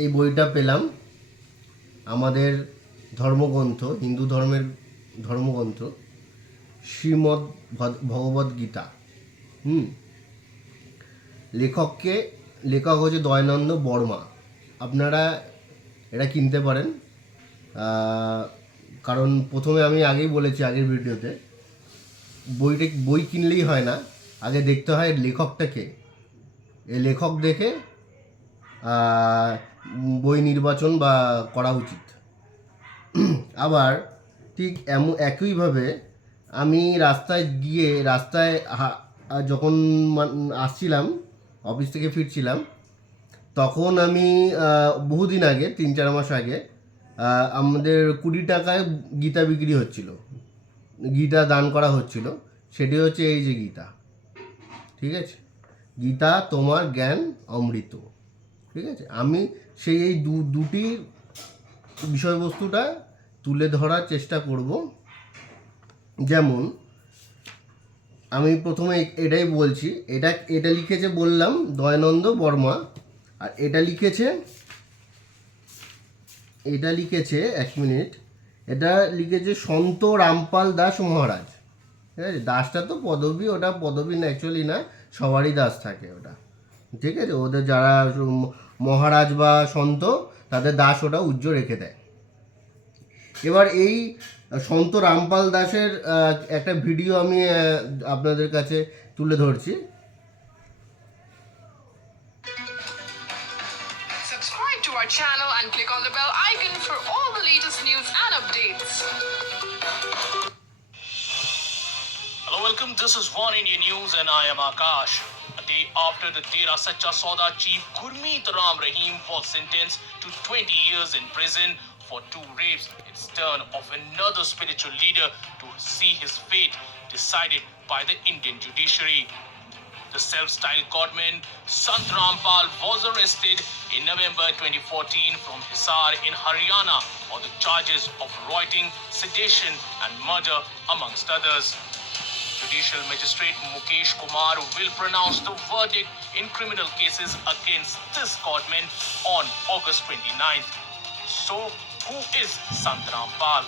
এই বইটা পেলাম আমাদের ধর্মগ্রন্থ, হিন্দু ধর্মের ধর্মগ্রন্থ শ্রীমদ্ ভগবদ্ গীতা। লেখক হচ্ছে দয়ানন্দ বর্মা। আপনারা এটা কিনতে পারেন, কারণ প্রথমে আমি আগেই বলেছি আগের ভিডিওতে, বই কিনলেই হয় না, আগে দেখতে হয় লেখকটা কে। এই লেখক দেখে বই নির্বাচন বা করা উচিত। আবার ঠিক একইভাবে আমি রাস্তায় যখন আসছিলাম, অফিস থেকে ফিরছিলাম, তখন আমি বহুদিন আগে 3-4 মাস আগে আমাদের 20 টাকায় গীতা বিক্রি হচ্ছিল, গীতা দান করা হচ্ছিল। সেটি হচ্ছে এই যে গীতা, ঠিক আছে, গীতা তোমার জ্ঞান অমৃত, ঠিক আছে। আমি সেই এই দুটি বিষয়বস্তুটা তুলে ধরার চেষ্টা করব। যেমন আমি প্রথমে এটাই বলছি, এটা লিখেছে বললাম দয়ানন্দ বর্মা, আর এটা লিখেছে এক মিনিট, এটা লিখেছে সন্ত রামপাল দাস মহারাজ, ঠিক আছে। দাসটা তো পদবী, ওটা পদবী না, অ্যাকচুয়ালি না, সবারই দাস থাকে ওটা, ঠিক আছে। ওদের যারা মহারাজ বা সন্ত, তাদের দাস ওটা উজ্জ্ব রেখে দেয়। এবার এই সন্ত রামপাল দাসের একটা ভিডিও আমি আপনাদের কাছে তুলে ধরছি। Subscribe to our channel and click on the bell icon for all the latest news and updates. Hello, welcome. This is One India News and I am Akash. A day after the Dera Sacha Sauda chief Gurmeet Ram Rahim was sentenced to 20 years in prison for 2 rapes, it's turn of another spiritual leader to see his fate decided by the Indian judiciary. The self-styled godman Sant Rampal was arrested in November 2014 from Hisar in Haryana on the charges of rioting, sedition and murder amongst others. Judicial Magistrate Mukesh Kumar will pronounce the verdict in criminal cases against this godman on August 29th. So, who is Sant Rampal?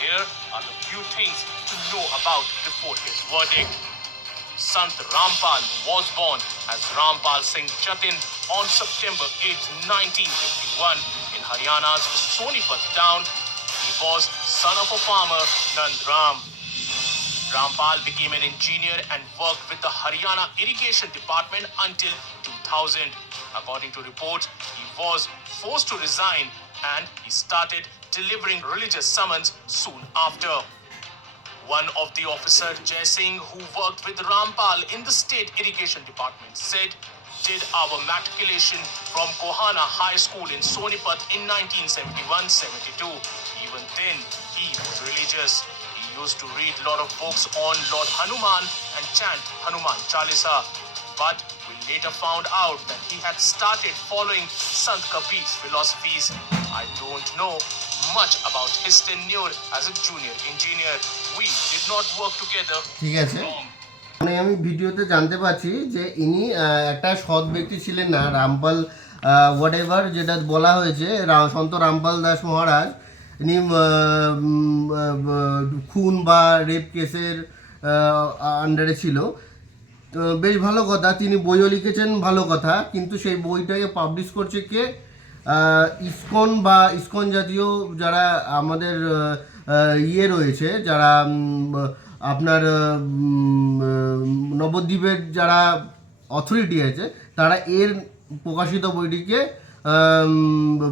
Here are the few things to know about before his verdict. Sant Rampal was born as Rampal Singh Jatin on September 8, 1951 in Haryana's Sonipat town. He was son of a farmer, Nand Ram. Rampal became an engineer and worked with the Haryana Irrigation Department until 2000. According to reports, he was forced to resign and he started delivering religious summons soon after. One of the officers, Jai Singh, who worked with Rampal in the state irrigation department, said, did our matriculation from Kohana High School in Sonipat in 1971-72. Even then, he was religious. He used to read a lot of books on Lord Hanuman and chant Hanuman Chalisa. But we later found out that he had started following Sant Kabir's philosophies. I don't know much about his tenure as a junior engineer. We did not work together. ঠিক আছে, মানে আমি ভিডিওতে জানতে পারছি যে ইনি একটা সৎ ব্যক্তি ছিলেন না। রামপাল হোয়াট এভার যেটা বলা হয়েছে, সন্ত রামপাল দাস মহারাজ, ইনি খুন বা রেপ কেসের আন্ডারে ছিল। তো বেশ ভালো কথা, তিনি বইও লিখেছেন, ভালো কথা, কিন্তু সেই বইটাকে পাবলিশ করছে কে? ইসকন জাতীয় যারা আমাদের রয়েছে, যারা আপনার নবদ্বীপের যারা অথরিটি আছে, তারা এর প্রকাশিত বইটিকে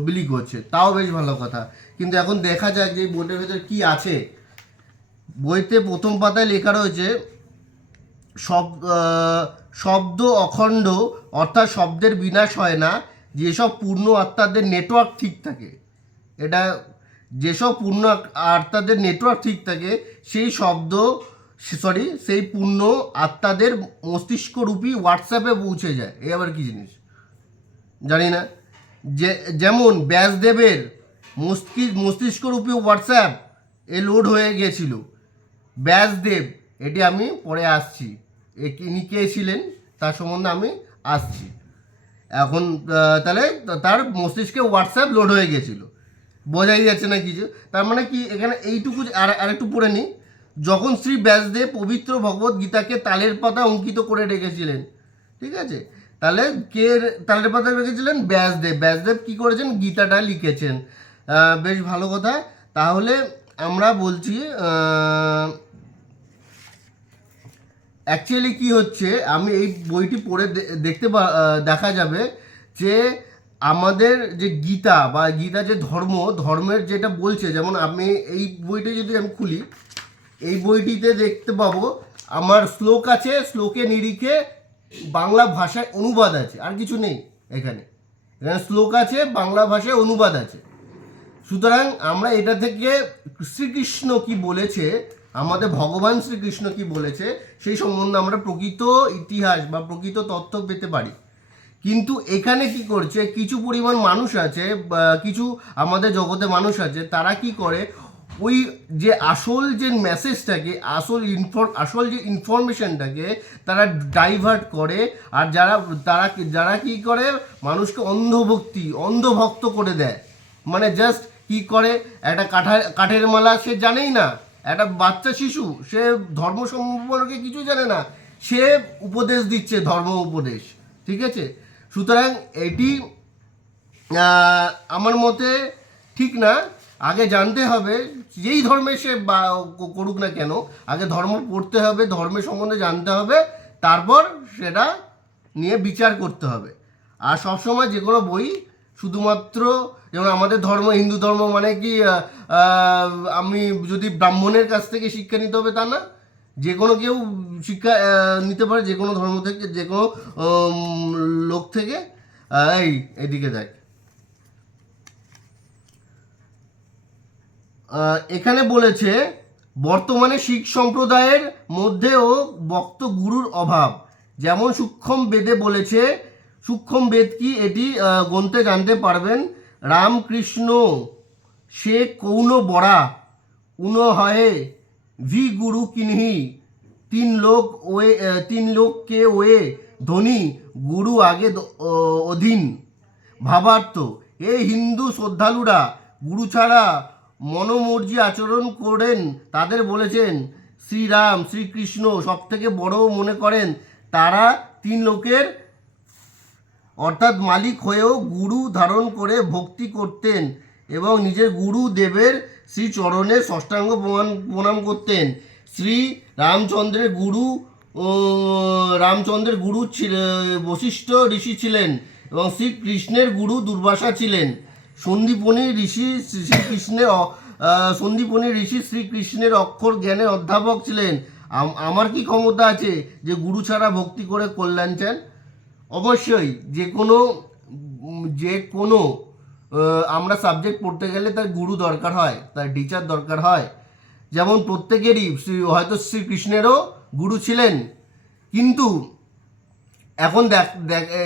বিলি করছে, তাও বেশ ভালো কথা। কিন্তু এখন দেখা যাক যে বইটার ভেতর কী আছে। বইতে প্রথম পাতায় লেখা রয়েছে, শব্দ অখণ্ড, অর্থাৎ শব্দের বিনাশ হয় না যেসব পূর্ণ আত্মাদের নেটওয়ার্ক ঠিক থাকে। এটা যেসব পূর্ণ আত্মাদের নেটওয়ার্ক ঠিক থাকে, সেই পূর্ণ আত্মাদের মস্তিষ্করূপী হোয়াটসঅ্যাপে পৌঁছে যায়। এই আবার কী জিনিস জানি না। যেমন ব্যাসদেবের মস্তিষ্করূপী হোয়াটসঅ্যাপ লোড হয়ে গিয়েছিল। ব্যাসদেব, এটি আমি পরে আসছি, ইনি কে ছিলেন তার সম্বন্ধে আমি আসছি। এখন তাহলে তার মস্তিষ্কে হোয়াটসঅ্যাপ লোড হয়ে গেছিল, বোঝাই যাচ্ছে না কিছু। তার মানে কি এখানে এইটুকু আরেকটু পড়ে নিই। যখন শ্রী ব্যাসদেব পবিত্র ভগবত গীতাকে তালের পাতা অঙ্কিত করে রেখেছিলেন, ঠিক আছে, তাহলে কে তালের পাতা রেখেছিলেন? ব্যাসদেব। ব্যাসদেব কী করেছেন? গীতাটা লিখেছেন। বেশ ভালো কথা। তাহলে আমরা বলছি অ্যাকচুয়ালি কি হচ্ছে, আমি এই বইটি পড়ে দেখা যাবে যে আমাদের যে গীতা বা গীতা যে ধর্মের যেটা বলছে, যেমন আমি এই বইটা যদি আমি খুলি, এই বইটিতে দেখতে পাবো আমার শ্লোক আছে, শ্লোকে নিরিখে বাংলা ভাষায় অনুবাদ আছে, আর কিছু নেই এখানে। এখানে শ্লোক আছে, বাংলা ভাষায় অনুবাদ আছে। সুতরাং আমরা এটা থেকে শ্রীকৃষ্ণ কি বলেছে, আমাদের ভগবান শ্রীকৃষ্ণ কি বলেছে, সেই সম্বন্ধে আমরা প্রকৃত ইতিহাস বা প্রকৃত তথ্য পেতে পারি। কিন্তু এখানে কি করছে, কিছু পরিমাণ মানুষ আছে, কিছু আমাদের জগতে মানুষ আছে, তারা কি করে, ওই যে আসল যে মেসেজটাকে, আসল যে ইনফরমেশনটাকে তারা ডাইভার্ট করে। আর যারা কি করে, মানুষকে অন্ধভক্ত করে দেয়। মানে জাস্ট কি করে, একটা কাঠের মালা সে জানেই না, একটা বাচ্চা শিশু সে ধর্ম সম্পর্কে কিছু জানে না, সে উপদেশ দিচ্ছে, ধর্ম উপদেশ, ঠিক আছে। সুতরাং এটি আমার মতে ঠিক না। আগে জানতে হবে, যেই ধর্মে সে করুক না কেন, আগে ধর্ম পড়তে হবে, ধর্মের সম্বন্ধে জানতে হবে, তারপর সেটা নিয়ে বিচার করতে হবে। আর সবসময় যে কোনো বই শুধুমাত্র, যেমন আমাদের ধর্ম হিন্দু ধর্ম মানে কি আমি যদি ব্রাহ্মণের কাছ থেকে শিক্ষা নিতে হবে তা না, যে কোনো কেউ শিক্ষা নিতে পারে, যে কোনো ধর্ম থেকে, যে কোনো লোক থেকে। এইদিকে দেখ, এখানে বলেছে বর্তমানে শিখ সম্প্রদায়ের মধ্যেও বক্ত গুরুর অভাব। যেমন সূক্ষ্ম বেদে বলেছে, সূক্ষ্ম বেদ কি এটি গন্তে জানতে পারবেন। রামকৃষ্ণ সে কৌন বড়া উন হয়ে ভি গুরু কিনহি তিন লোক কে ওয়ে ধনী গুরু আগে অধীন। ভাবার্থ, এই হিন্দু শ্রদ্ধালুরা গুরু ছাড়া মনোমর্জি আচরণ করেন, তাদের বলেছেন শ্রীরাম শ্রীকৃষ্ণ সব থেকে বড় মনে করেন। তারা তিন লোকের অর্থাৎ মালিক হয়েও গুরু ধারণ করে ভক্তি করতেন এবং নিজের গুরু দেবের শ্রীচরণে ষষ্ঠাঙ্গ প্রণাম করতেন। শ্রী রামচন্দ্রের গুরু বশিষ্ঠ ঋষি ছিলেন এবং শ্রীকৃষ্ণের গুরু দুর্বাসা ছিলেন। সন্দীপনী ঋষি শ্রীকৃষ্ণের অক্ষর জ্ঞানের অধ্যাপক ছিলেন। আমার কি ক্ষমতা আছে যে গুরু ছাড়া ভক্তি করে কল্যাণ চান? অবশ্যই যে কোনো আমরা সাবজেক্ট পড়তে গেলে তার গুরু দরকার হয়, তার টিচার দরকার হয়। যেমন প্রত্যেকেরই হয়তো শ্রীকৃষ্ণেরও গুরু ছিলেন, কিন্তু এখন দেখ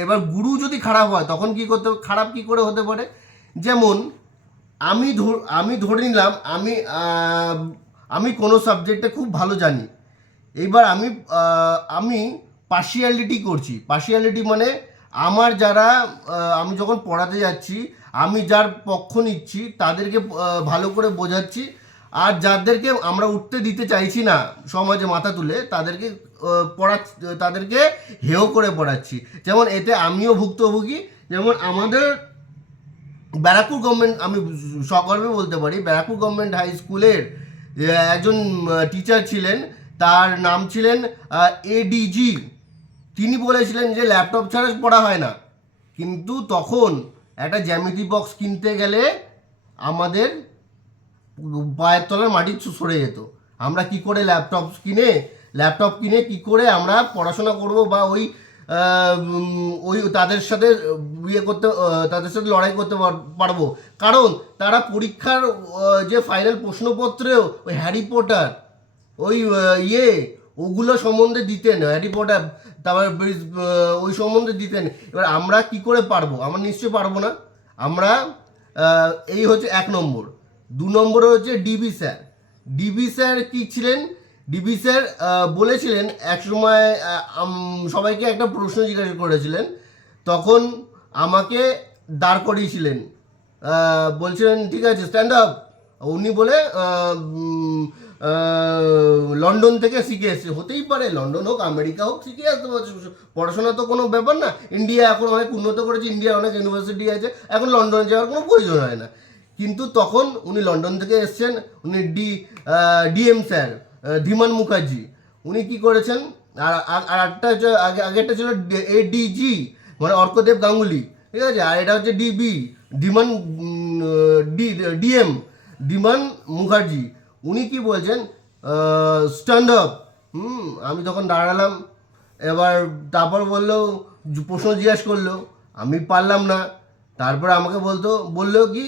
এবার গুরু যদি খারাপ হয় তখন খারাপ কি করে হতে পারে? যেমন আমি ধরে নিলাম আমি কোনো সাবজেক্টে খুব ভালো জানি, এইবার আমি পার্শিয়ালিটি করছি। পার্শিয়ালিটি মানে আমি যখন পড়াতে যাচ্ছি, আমি যার পক্ষ নিচ্ছি তাদেরকে ভালো করে বোঝাচ্ছি, আর যাদেরকে আমরা উঠতে দিতে চাইছি না সমাজে মাথা তুলে, তাদেরকে হেয় করে পড়াচ্ছি। যেমন এতে আমিও ভুক্তভোগী। যেমন আমাদের ব্যারাকপুর গভর্নমেন্ট, আমি সগর্বে বলতে পারি, ব্যারাকপুর গভর্নমেন্ট হাই স্কুলের একজন টিচার ছিলেন, তার নাম ছিলেন এডিজি। তিনি বলেছিলেন যে ল্যাপটপ ছাড়া পড়া হয় না, কিন্তু তখন একটা জ্যামিতি বক্স কিনতে গেলে আমাদের পায়ের তলার মাটি সরে যেত। আমরা কি করে ল্যাপটপ কিনে কি করে আমরা পড়াশোনা করব বা তাদের সাথে লড়াই করতে পারবো? কারণ তারা পরীক্ষার যে ফাইনাল প্রশ্নপত্রেও ওই হ্যারি পটার ওগুলো সম্বন্ধে দিতেন, হ্যারি পটার, তারপর ওই সম্বন্ধে দিতেন। এবার আমরা কি করে পারবো? আমরা নিশ্চয়ই পারবো না। এই হচ্ছে 1 নম্বর। 2 নম্বরে হচ্ছে ডিবি স্যার কি ছিলেন? ডিবি স্যার বলেছিলেন, এক সময় সবাইকে একটা প্রশ্ন জিজ্ঞাসা করেছিলেন, তখন আমাকে দাঁড় করিয়েছিলেন, বলছিলেন ঠিক আছে স্ট্যান্ড আপ। উনি বলে লন্ডন থেকে শিখে এসছে। হতেই পারে, লন্ডন হোক আমেরিকা হোক শিখে আসতে পারছে, পড়াশোনা তো কোনো ব্যাপার না। ইন্ডিয়া এখন অনেক উন্নত করেছে, ইন্ডিয়ার অনেক ইউনিভার্সিটি আছে, এখন লন্ডনে যাওয়ার কোনো প্রয়োজন হয় না। কিন্তু তখন উনি লন্ডন থেকে এসছেন, উনি ডিএম স্যার ধীমান মুখার্জি, উনি কি করেছেন, আর একটা হচ্ছে আগেরটা ছিল এডিজি মানে অর্কদেব গাঙ্গুলি, ঠিক আছে, আর এটা হচ্ছে ডিবি ধীমান ডিএম ধীমান মুখার্জি। উনি কি বলছেন, স্ট্যান্ড আপ। আমি তখন দাঁড়ালাম, এবার তারপর বললো, প্রশ্ন জিজ্ঞাসা করলো, আমি পারলাম না। তারপরে আমাকে বললো কি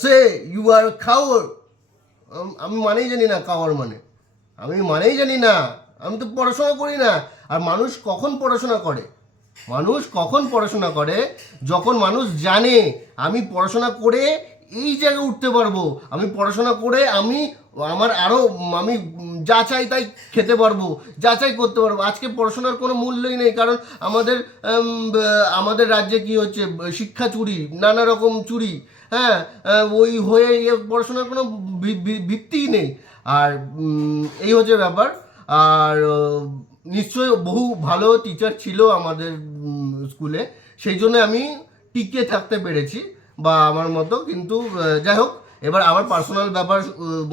সে ইউ আর খাওয়ার। আমি মানেই জানি না খাওয়ার মানে, আমি মানেই জানি না, আমি তো পড়াশোনা করি না। আর মানুষ কখন পড়াশোনা করে, যখন মানুষ জানে আমি পড়াশোনা করে এই জায়গায় উঠতে পারবো, আমি পড়াশোনা করে আমি যা চাই তাই খেতে পারবো, যা চাই করতে পারবো। আজকে পড়াশোনার কোনো মূল্যই নেই, কারণ আমাদের রাজ্যে কি হচ্ছে, শিক্ষা চুরি, নানা রকম চুরি, হ্যাঁ, ওই হয়ে পড়াশোনার কোনো ভিত্তিই নেই। আর এই হচ্ছে ব্যাপার। আর নিশ্চয়ই বহু ভালো টিচার ছিল আমাদের স্কুলে, সেই জন্য আমি টিকে থাকতে পেরেছি বা আমার মতো। কিন্তু যাই হোক, এবার আমার পার্সোনাল ব্যাপার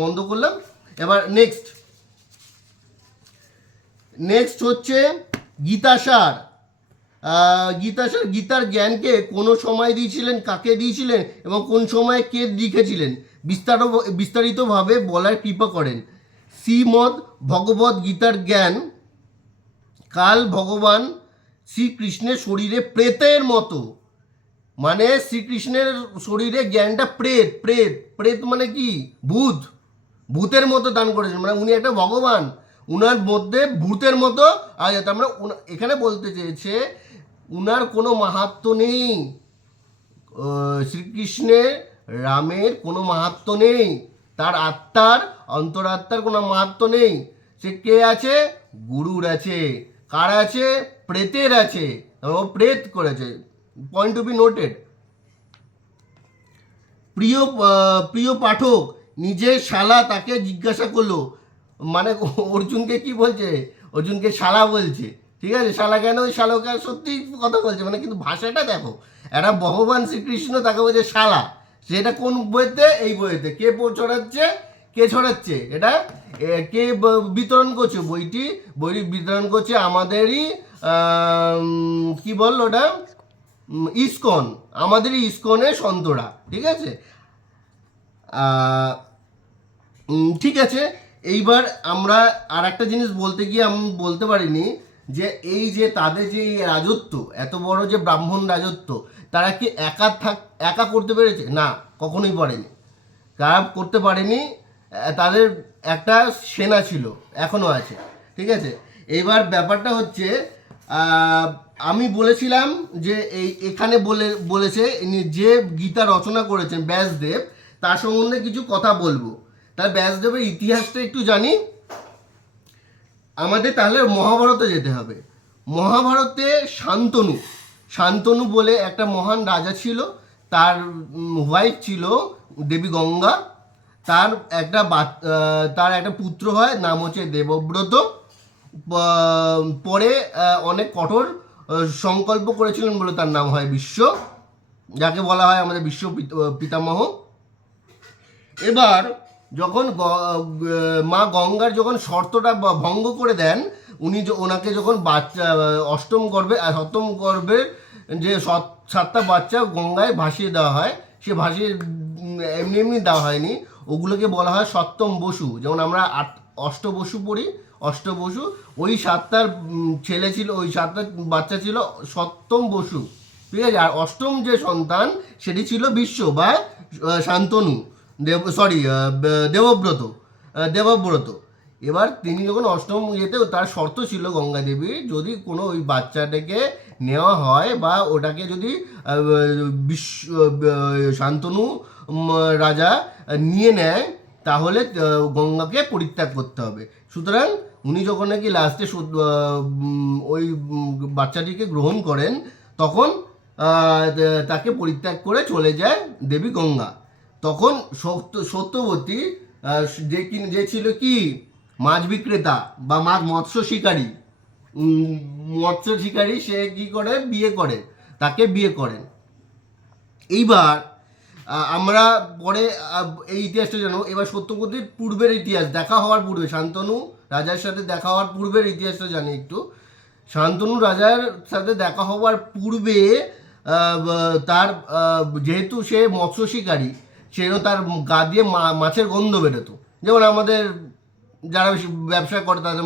বন্ধ করলাম। এবার নেক্সট হচ্ছে গীতাসার। গীতার জ্ঞানকে কোনো সময় দিয়েছিলেন, কাকে দিয়েছিলেন এবং কোন সময় কে লিখেছিলেন বিস্তারিতভাবে বলার কৃপা করেন। শ্রীমদ্ ভগবদ্ গীতার জ্ঞান কাল ভগবান শ্রীকৃষ্ণের শরীরে প্রেতের মতো, মানে শ্রীকৃষ্ণের শরীরে জ্ঞানটা প্রেত মানে কি, ভূতের মতো দান করেছেন। মানে উনি একটা ভগবান, উনার মধ্যে ভূতের মতো আছে। তার মানে এখানে বলতে চেয়েছে উনার কোনো মাহাত্ম্য নেই, শ্রীকৃষ্ণের রামের কোনো মাহাত্ম্য নেই, তার অন্তরাত্মার কোনো মাহাত্ম্য নেই। সে কে আছে, গুরুর আছে। কার আছে, প্রেতের আছে, ও প্রেত করেছে। Point to be noted. প্রিয় পাঠক, নিজের শালা তাকে জিজ্ঞাসা করলো, মানে অর্জুনকে কি বলছে, অর্জুনকে শালা বলছে, ঠিক আছে। শালা কেন, ওই শালাকে সত্যি কথা বলছে, মানে কিন্তু ভাষাটা দেখো, একটা ভগবান শ্রীকৃষ্ণ তাকে বলছে শালা। সেটা কোন বইতে, এই বইতে কে ছড়াচ্ছে এটা, কে বিতরণ করছে, বইটি বিতরণ করছে আমাদেরই কি বললো ওটা, ইসকন, আমাদেরই ইসকনের সন্তরা, ঠিক আছে। ঠিক আছে, এইবার আমরা আর একটা জিনিস বলতে গিয়ে আমি বলতে পারিনি, যে এই যে তাদের যে রাজত্ব, এত বড় যে ব্রাহ্মণ রাজত্ব, তারা কি একা করতে পেরেছে? না, কখনোই পারেনি, তারা করতে পারেনি। তাদের একটা সেনা ছিল, এখনও আছে, ঠিক আছে। এইবার ব্যাপারটা হচ্ছে, আমি বলেছিলাম যে এখানে বলেছে যে গীতা রচনা করেছেন ব্যাসদেব, তার সম্বন্ধে কিছু কথা বলবো। তার ব্যাসদেবের ইতিহাসটা একটু জানি। আমাদের তাহলে মহাভারতে যেতে হবে। মহাভারতে শান্তনু বলে একটা মহান রাজা ছিল, তার ওয়াইফ ছিল দেবী গঙ্গা। তার একটা পুত্র হয়, নাম হচ্ছে দেবব্রত। পরে অনেক কঠোর সংকল্প করেছিলেন বলে তার নাম হয় বিশ্ব, যাকে বলা হয় আমাদের বিশ্ব পিতামহ। এবার যখন মা গঙ্গার যখন শর্তটা ভঙ্গ করে দেন, ওনাকে যখন সপ্তম গর্ভের যে 7টা বাচ্চা গঙ্গায় ভাসিয়ে দেওয়া হয়, সে ভাসিয়ে এমনি দেওয়া হয়নি, ওগুলোকে বলা হয় সপ্তম বসু। যেমন আমরা অষ্টবসু পড়ি, অষ্টবসু, ওই 7টার ছেলে ছিল, ওই 7টা বাচ্চা ছিল সপ্তম বসু, ঠিক আছে। আর অষ্টম যে সন্তান সেটি ছিল বিশ্ব বা শান্তনু, দেবব্রত। এবার তিনি যখন অষ্টম তার শর্ত ছিল গঙ্গা দেবী, যদি কোনো ওই বাচ্চাটাকে নেওয়া হয় বা ওটাকে যদি শান্তনু রাজা নিয়ে নেয়, তাহলে গঙ্গাকে পরিত্যাগ করতে হবে। সুতরাং উনি যখন নাকি লাস্টে ওই বাচ্চাটিকে গ্রহণ করেন, তখন তাকে পরিত্যাগ করে চলে যায় দেবী গঙ্গা। তখন সত্যবতী যে ছিল কি মাছ বিক্রেতা বা মৎস্য শিকারী, সে কি করে বিয়ে করে, তাকে বিয়ে করেন। এইবার আমরা পরে এই ইতিহাসটা জানো। এবার সত্যবতীর পূর্বের ইতিহাস, দেখা হওয়ার পূর্বে, শান্তনু রাজার সাথে দেখা হওয়ার পূর্বের ইতিহাসটা জানি একটু। শান্তনু রাজার সাথে দেখা হওয়ার পূর্বে তার যেহেতু সে মৎস্য শিকারী, সেজন্য তার গা দিয়ে মাছের গন্ধ বেরোতো। যেমন আমাদের যারা ব্যবসা করে তাদের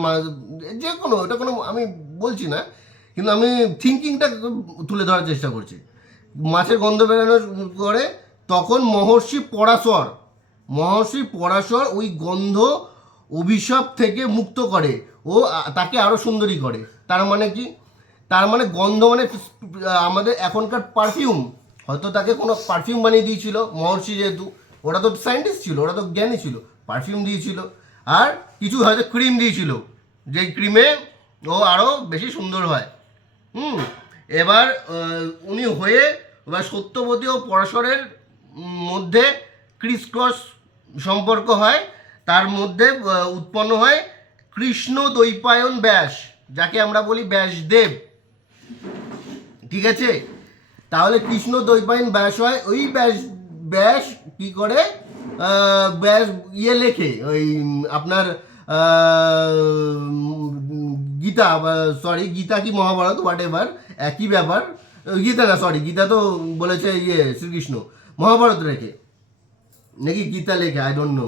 যে কোনো, এটা কোনো আমি বলছি না, কিন্তু আমি থিঙ্কিংটা তুলে ধরার চেষ্টা করছি। মাছের গন্ধ বেরোনো করে, তখন মহর্ষি পরাশর ওই গন্ধ অভিশাপ থেকে মুক্ত করে ও তাকে আরও সুন্দরী করে। তার মানে কি? তার মানে গন্ধ মানে আমাদের এখনকার পারফিউম, হয়তো তাকে কোনো পারফিউম বানিয়ে দিয়েছিল মহর্ষি, যেহেতু ওরা তো সায়েন্টিস্ট ছিল, ওরা তো জ্ঞানী ছিল, পারফিউম দিয়েছিল আর কিছু হয়তো ক্রিম দিয়েছিল, যেই ক্রিমে ও আরও বেশি সুন্দর হয়। এবার উনি হয়ে এবার সত্যবতী ও পরাশরের মধ্যে ক্রিস ক্রস সম্পর্ক হয়, তার মধ্যে উৎপন্ন হয় কৃষ্ণ দ্বৈপায়ন ব্যাস, যাকে আমরা বলি ব্যাসদেব। ঠিক আছে, তাহলে কৃষ্ণ দ্বৈপায়ন ব্যাস হয়। ওই ব্যাস কি করে ব্যাস লেখে ওই আপনার গীতা কি মহাভারত হোয়াট এভার একই ব্যাপার। গীতা তো বলেছে শ্রীকৃষ্ণ, মহাভারত রেখে নাকি গীতা লেখে আই ডোন্ট নো,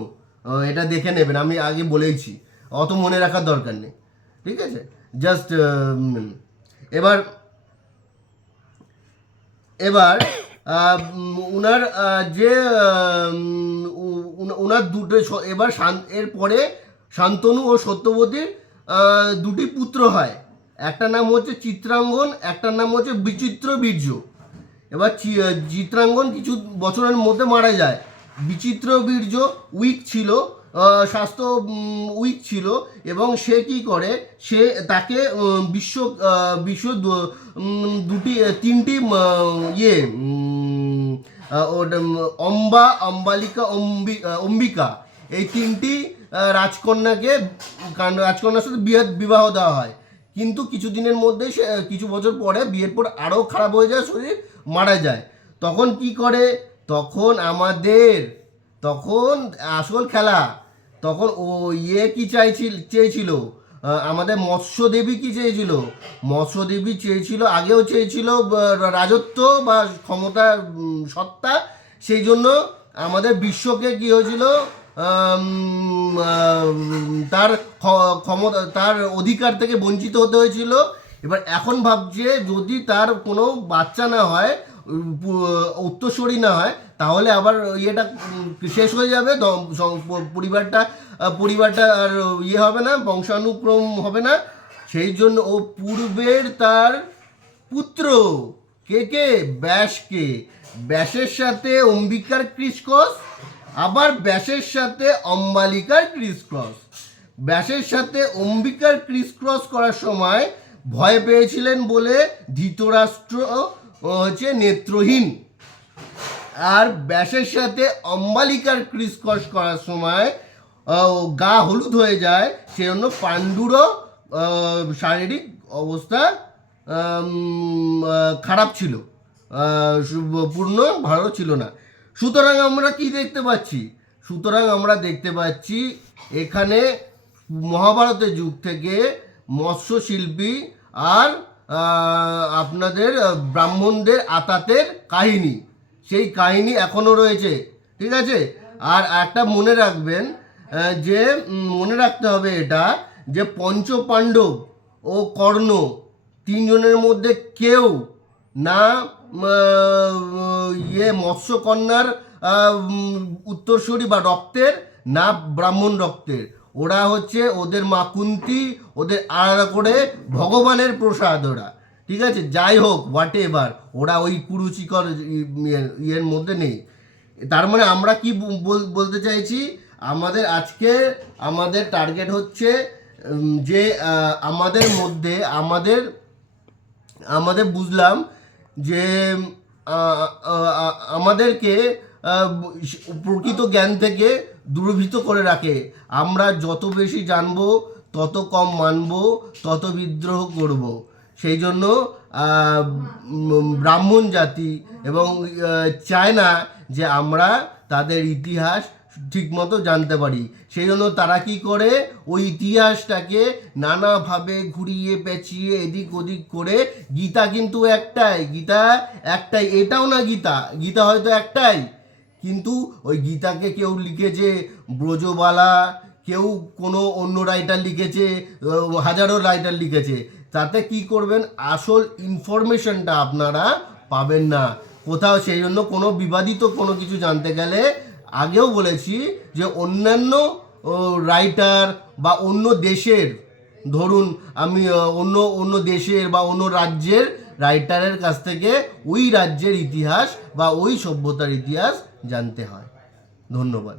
এটা দেখে নেবেন, আমি আগে বলেইছি, অত মনে রাখার দরকার নেই। ঠিক আছে, জাস্ট এবার উনার যে উনার দুটো এবার এরপরে শান্তনু ও সত্যবতীর দুটি পুত্র হয়, একটা নাম হচ্ছে চিত্রাঙ্গন, একটার নাম হচ্ছে বিচিত্র বীর্য। এবার চিত্রাঙ্গন কিছু বছরের মধ্যে মারা যায়। বিচিত্র বীর্য উইক ছিল, স্বাস্থ্য উইক ছিল, এবং সে কি করে, সে তাকে তিনটি অম্বিকা এই তিনটি রাজকন্যার সাথে বিবাহ দেওয়া হয়। কিন্তু কিছুদিনের মধ্যে কিছু বছর পরে বিয়ের পর আরও খারাপ হয়ে যায়, শরীর মারা যায়। তখন কি করে, তখন আসল খেলা, তখন ও কি চেয়েছিল আমাদের মৎস্যদেবী কি চেয়েছিল, মৎস্যদেবী চেয়েছিল, আগেও চেয়েছিল রাজত্ব বা ক্ষমতা, সত্তা। সেই জন্য আমাদের বিশ্বকে কি হয়েছিল, তার ক্ষমতা, তার অধিকার থেকে বঞ্চিত হতে হয়েছিল। এবার এখন ভাবছে যদি তার কোনো বাচ্চা না হয়, উত্তরসূরি না হয়, তাহলে আবার ইয়েটা শেষ হয়ে যাবে, পরিবারটা আর হবে না, বংশানুক্রম হবে না। সেই জন্য ও পূর্বের তার পুত্র ব্যাসের সাথে অম্বিকার ক্রিসক্রস, আবার ব্যাসের সাথে অম্বালিকার ক্রিসক্রস। ব্যাসের সাথে অম্বিকার ক্রিসক্রস করার সময় ভয় পেয়েছিলেন বলে ধৃতরাষ্ট্র হচ্ছে নেত্রহীন, আর ব্যাসের সাথে অম্বালিকার ক্রিসক্রস করার সময় গা হলুদ হয়ে যায়, সেজন্য পাণ্ডুরও শারীরিক অবস্থা খারাপ ছিল, পূর্ণ ভালো ছিল না। সুতরাং আমরা কি দেখতে পাচ্ছি, এখানে মহাভারতের যুগ থেকে মৎস্যশিল্পী আর আপনাদের ব্রাহ্মণদের আতাতের কাহিনী, সেই কাহিনী এখনও রয়েছে। ঠিক আছে, আর একটা মনে রাখতে হবে এটা, যে পঞ্চপাণ্ডব ও কর্ণ তিনজনের মধ্যে কেউ না মৎস্যকন্যার উত্তরসূরি বা রক্তের, না ব্রাহ্মণ রক্তের। ওরা হচ্ছে ওদের মা কুন্তী, ওদের আলাদা করে ভগবানের প্রসাদ ওরা। ঠিক আছে, যাই হোক হোয়াট এভার, ওরা ওই কুরুচিকর ইয়ের মধ্যে নেই। তার মানে আমরা কি বলতে চাইছি, আমাদের টার্গেট হচ্ছে যে আমাদের মধ্যে আমাদের বুঝলাম যে আমাদেরকে প্রকৃত জ্ঞান থেকে দূরভীত করে রাখে। আমরা যত বেশি জানবো তত কম মানব, তত বিদ্রোহ করব। সেই জন্য ব্রাহ্মণ জাতি এবং চায় না যে আমরা তাদের ইতিহাস ঠিকমতো জানতে পারি। সেই জন্য তারা কি করে, ওই ইতিহাসটাকে নানাভাবে ঘুরিয়ে পেঁচিয়ে এদিক ওদিক করে, গীতা কিন্তু একটাই, গীতা একটাই, এটাও না গীতা, গীতা হয়তো একটাই, কিন্তু ওই গীতাকে কেউ লিখেছে ব্রজবালা, কেউ কোনো অন্য রাইটার লিখেছে, হাজারো রাইটার লিখেছে। তাতে কি করবেন, আসল ইনফরমেশনটা আপনারা পাবেন না কোথাও। সেই জন্য কোনো বিবাদিত কোনো কিছু জানতে গেলে, আগেও বলেছি যে অন্যান্য রাইটার বা অন্য দেশের, ধরুন আমি অন্য দেশের বা অন্য রাজ্যের রাইটারের কাছ থেকে ওই রাজ্যের ইতিহাস বা ওই সভ্যতার ইতিহাস জানতে হয়। ধন্যবাদ।